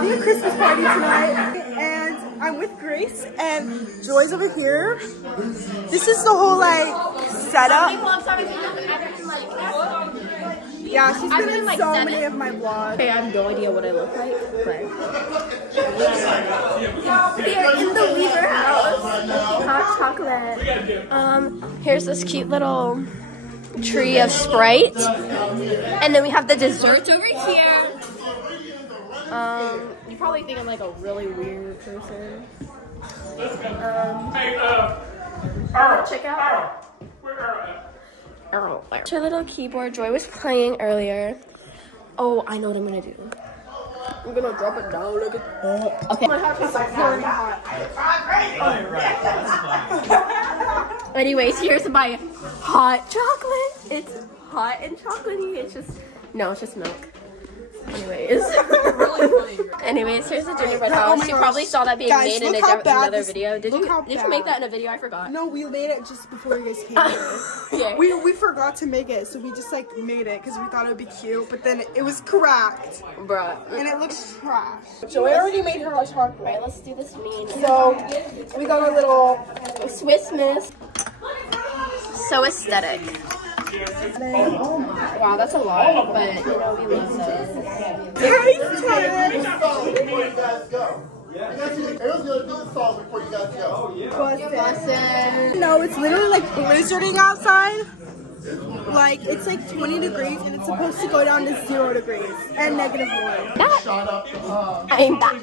having a Christmas party tonight, and I'm with Grace, and Joy's over here. This is the whole, like, setup. Yeah, she's been in so many of my vlogs. Okay, I have no idea what I look like, but... We are in the Weaver house. Hot chocolate. Here's this cute little tree of Sprite. And then we have the desserts over here. You probably think I'm like a really weird person. Check out. It's her little keyboard Joy was playing earlier. Oh, I know what I'm gonna do. I'm gonna drop it down. Look at that. Okay. Anyways, here's my hot chocolate. It's hot and chocolatey. It's just it's just milk. Anyways, here's the gingerbread house. You probably saw that being made in another video. Did you make that in a video? I forgot. No, we made it just before you guys came here. Yeah. We forgot to make it, so we just like made it because we thought it would be cute, but then it was cracked. Bruh. And it looks trash. Joey already made her hot chocolate. Alright, let's do this mean. So, we got our little Swiss Miss. So aesthetic. Wow, that's a lot, but you know, we love those. No, it's literally like blizzarding outside. Like, it's like 20 degrees and it's supposed to go down to 0 degrees and -1. I'm back.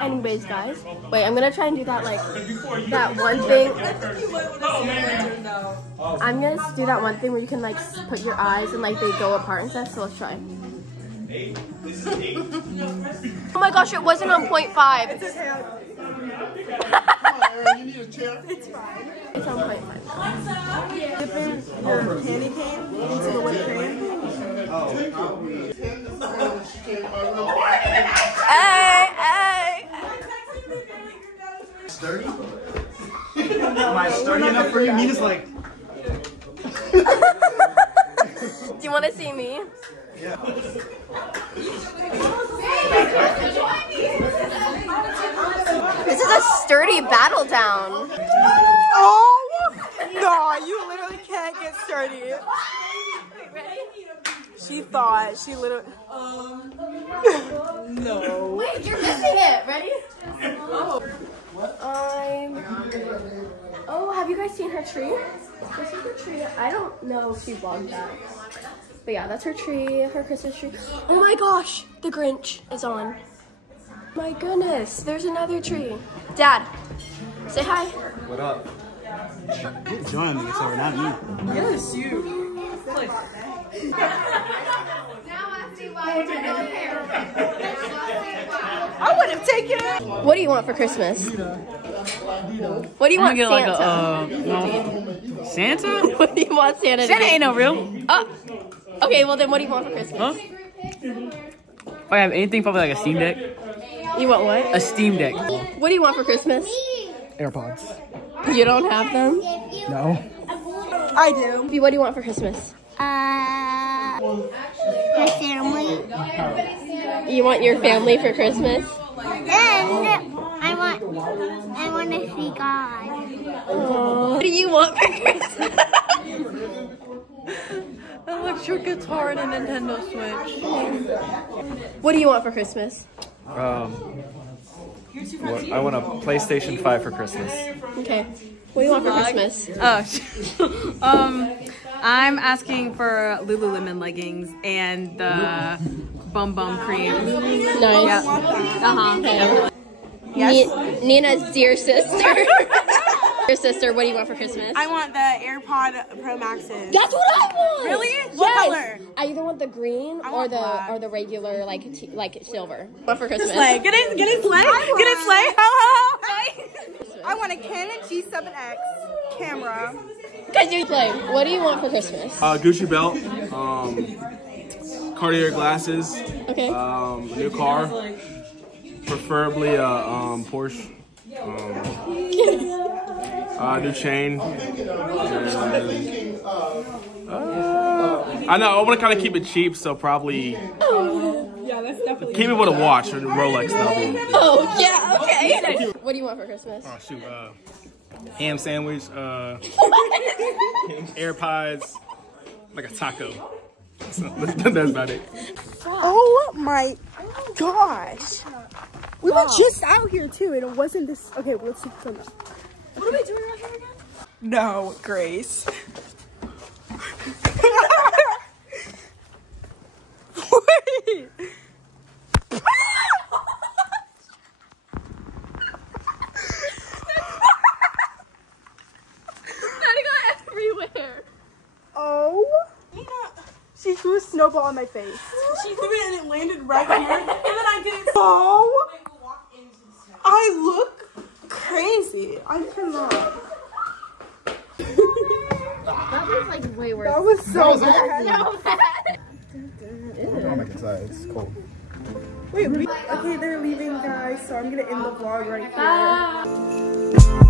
Anyways, guys. Wait, I'm gonna try and do that, like, that one thing. I'm gonna do that one thing where you can, like, put your eyes and, like, they go apart and stuff, so let's try. Oh my gosh, it wasn't on 0.5. It's okay. You need a chair? It's fine. It's on 0.5 now. Dipping your candy cane into the whipped cream. Hey! Sturdy? Am I sturdy enough for you? Mina's like... Do you want to see me? Yeah. This is a sturdy battle down. Oh! No, you literally can't get sturdy. She thought, she literally... No. Wait, you're missing it. Ready? Oh, have you guys seen her tree? This is her tree. I don't know if she vlogged that. But yeah, that's her tree, her Christmas tree. Oh my gosh, the Grinch is on. My goodness, there's another tree. Dad, say hi. What up? Join me, it's over, not me. Yes, you. I would have taken it. What do you want for Christmas? What do you want, Santa? Santa? What do you want Santa to do? Santa ain't no real. Oh, okay, well then what do you want for Christmas? Huh? If I have anything, probably like a Steam Deck. You want what? A Steam Deck. What do you want for Christmas? AirPods. You don't have them? No. I do. What do you want for Christmas? My family. You want your family for Christmas? And I want to see God. What do you want for Christmas? Electric guitar and a Nintendo Switch. What do you want for Christmas? I want a PlayStation 5 for Christmas. Okay. What do you want for Christmas? Oh, I'm asking for Lululemon leggings and the Bum Bum cream. Nice. Yeah. Okay. Yes. Nina's dear sister. Dear sister, what do you want for Christmas? I want the AirPod Pro Maxes. That's what I want. Really? Yes. What color? I either want the green or the regular like silver. What for Christmas? Slay. Get it, slay. Get it, slay. I want a Canon G7X camera. Cause you play. What do you want for Christmas? Gucci belt, Cartier glasses, okay. a new car, preferably a Porsche, new chain. I know I want to kind of keep it cheap, so probably. Yeah, that's definitely. Keep it with a watch or the Rolex. That'll be. Oh, yeah, okay. What do you want for Christmas? Oh shoot, ham sandwich, AirPods, like a taco. That's about it. Oh my gosh. We were just out here too, and it wasn't this. Okay, well, let's see the film. What are we doing right here again? No, Grace. Wait. That got everywhere. Oh. She threw a snowball on my face. She threw it and it landed right here. And then I didn't. Oh. I look crazy. I cannot. That was like way worse. That was so bad. So bad. It's cold. Wait, okay, they're leaving, guys, so I'm gonna end the vlog right here. Bye.